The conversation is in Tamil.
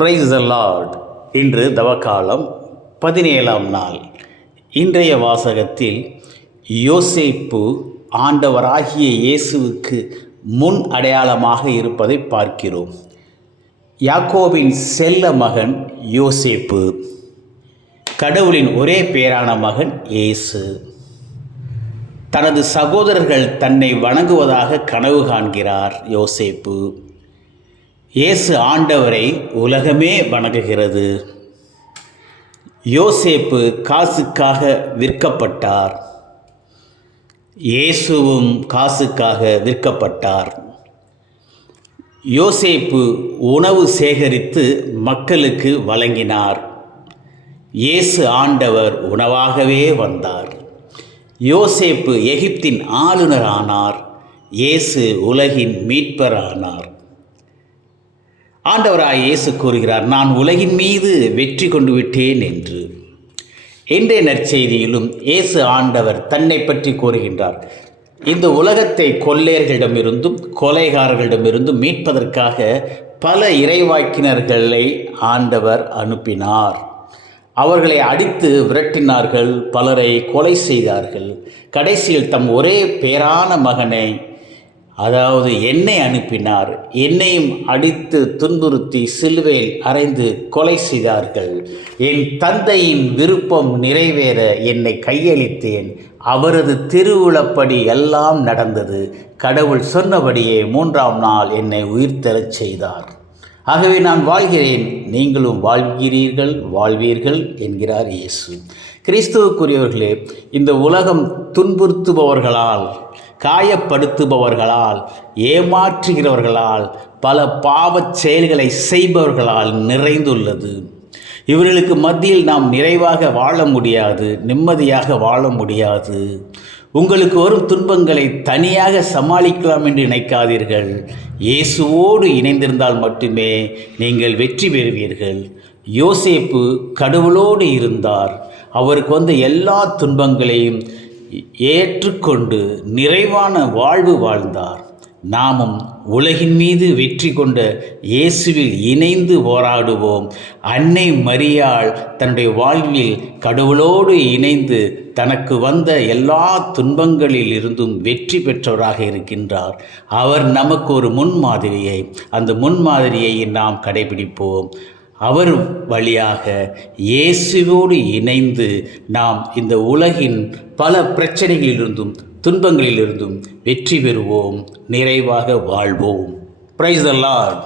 பிரைஸ் லார்ட் இன்று தவக்காலம் பதினேழாம் நாள். இன்றைய வாசகத்தில் யோசேப்பு ஆண்டவராகிய இயேசுவுக்கு முன் அடையாளமாக இருப்பதை பார்க்கிறோம். யாக்கோவின் செல்ல மகன் யோசேப்பு. கடவுளின் ஒரே பேரான மகன் இயேசு. தனது சகோதரர்கள் தன்னை வணங்குவதாக கனவு காண்கிறார் யோசேப்பு. இயேசு ஆண்டவரை உலகமே வணங்குகிறது. யோசேப்பு காசுக்காக விற்கப்பட்டார். இயேசுவும் காசுக்காக விற்கப்பட்டார். யோசேப்பு உணவு சேகரித்து மக்களுக்கு வழங்கினார். இயேசு ஆண்டவர் உணவாகவே வந்தார். யோசேப்பு எகிப்தின் ஆளுநர் ஆனார் இயேசு உலகின் மீட்பரானார். ஆண்டவராய் இயேசு கூறுகிறார் நான் உலகின் மீது வெற்றி கொண்டு விட்டேன் என்று. இன்றைய நற்செய்தியிலும் இயேசு ஆண்டவர் தன்னை பற்றி கூறுகின்றார். இந்த உலகத்தை கொள்ளையர்களிடமிருந்தும் கொலைகாரர்களிடமிருந்தும் மீட்பதற்காக பல இறைவாக்கினர்களை ஆண்டவர் அனுப்பினார். அவர்களை அடித்து விரட்டினார்கள் பலரை கொலை செய்தார்கள். கடைசியில் தம் ஒரே பேரான மகனை அதாவது என்னை அனுப்பினார். என்னையும் அடித்து துன்புறுத்தி சிலுவையில் அறைந்து கொலை செய்தார்கள். என் தந்தையின் விருப்பம் நிறைவேற என்னை கையளித்தேன். அவரது திருவுளப்படி எல்லாம் நடந்தது. கடவுள் சொன்னபடியே மூன்றாம் நாள் என்னை உயிர்த்தெழச் செய்தார். ஆகவே நான் வாழ்கிறேன். நீங்களும் வாழ்கிறீர்கள் வாழ்வீர்கள் என்கிறார் இயேசு. கிறிஸ்துவுக்குரியவர்களே இந்த உலகம் துன்புறுத்துபவர்களால் காயப்படுத்துபவர்களால் ஏமாற்றுகிறவர்களால் பல பாவச் செயல்களை செய்பவர்களால் நிறைந்துள்ளது. இவர்களுக்கு மத்தியில் நாம் நிறைவாக வாழ முடியாது நிம்மதியாக வாழ முடியாது. உங்களுக்கு வரும் துன்பங்களை தனியாக சமாளிக்கலாம் என்று நினைக்காதீர்கள். இயேசுவோடு இணைந்திருந்தால் மட்டுமே நீங்கள் வெற்றி பெறுவீர்கள். யோசேப்பு கடவுளோடு இருந்தார். அவருக்கு வந்த எல்லா துன்பங்களையும் ஏற்றுக்கொண்டு நிறைவான வாழ்வு வாழ்ந்தார். நாமும் உலகின் மீது வெற்றி கொண்ட இயேசுவில் இணைந்து போராடுவோம். அன்னை மரியாள் தன்னுடைய வாழ்வில் கடவுளோடு இணைந்து தனக்கு வந்த எல்லா துன்பங்களில் இருந்தும் வெற்றி பெற்றவராக இருக்கின்றார். அவர் நமக்கு ஒரு முன்மாதிரியை அந்த முன்மாதிரியை நாம் கடைபிடிப்போம். அவர் வழியாக இயேசுவோடு இணைந்து நாம் இந்த உலகின் பல பிரச்சனைகளிலிருந்தும் துன்பங்களிலிருந்தும் வெற்றி பெறுவோம் நிறைவாக வாழ்வோம். Praise the Lord